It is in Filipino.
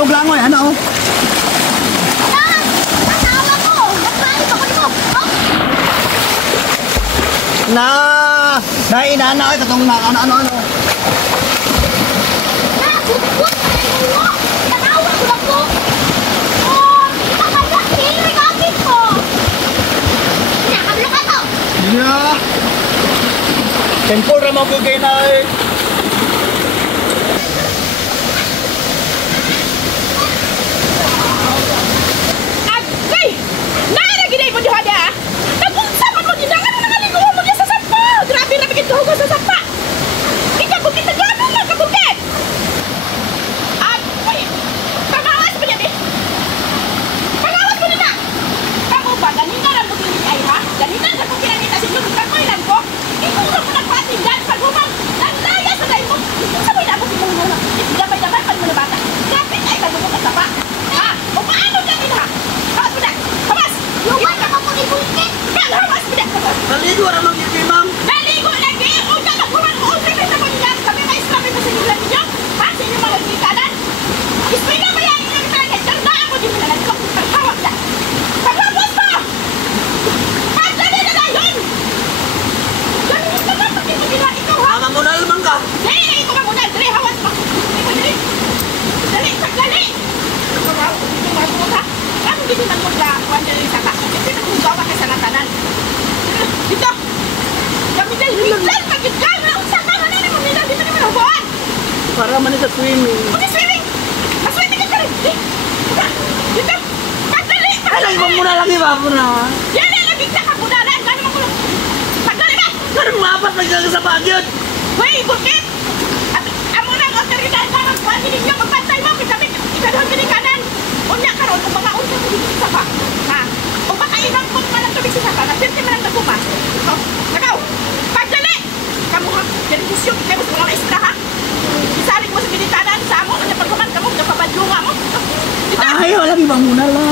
Tulog lang oy, ano? Inana ay katong ano. Yeah. Tempo ra mo gugay na eh. Agay! Nara ginay mo di hada. Nagunsa man mo gidangan na naligo mo di sa sampa. Grabe ra bigit ko sa sampa. Ikaw bukit na gano na kabukit. Agay! Pagawas mo niya, pagawas mo na. Kamu ba ganina ra mo gini ay ha? Ganina sa kung kinakita si Lord ka ko ilan ko. Ikaw na mo nagpatindan pag humang nandaya sa dahil mo. Sa mo inabot mo muna. Dabay-dabay pag mo na bata. Kapit ay magbubukas ka pa. Ha? O paano ganyan ha? Hamas mo na! Hamas! Lupa na ako ibulkit! Yan! Hamas mo na! Naligo ra man gid ma'am. Naligo lagi! O dyan magbuman mo! O dyan sa mga sabi na islamin sa sinulan ninyo! Ha? Sa inyong mga gitanan! Ispila mo yan! Ilang talaga! Darda ako din mo na nalito! Pagkawag na! Pagkawag mo! Pagkali na na yun! Ganun ka na! Pagkin mo gina ikaw ha! Mamunal man ka. Dali! Ikaw ka muna! Dali! Hawas mo! Dali! Dali! Pagdali! Kamu dito nang magkakuan dali sa ka. Kasi naghugawa ka sa natanan. Dito! Kami dahil biglan magigana! Unsa ka nga na mo nila! Dito naman hubuan! Para man sa swimming. Mag-swimming! Mag-swimming ka ka rin! Dito! Pagdali! Ay, lang muna lang iba po na. Yan na! Nabigta ka muna! Gano'n mo kulong! Pagdali ba? Karon mapat lang sa bagyod. Wey! Bukit! Amo na ang otoridad na magkuhan ninyo! Magpantay mo! Ikadahon ka ni kanan! Unya karon kung baka unsa mo dito sa sapa. Ha? O baka inang kung malang tubig sa sapa, nasirti man ang naguma. So, nagaw! Pagdali! Kamu ha? Servisyo, kayo sa mga maestra ha? Isaling mo sa binitanan sa amo, kanya pagkuman ka mo, napabadyo nga mo. Dito! Ay, wala ibang muna lang.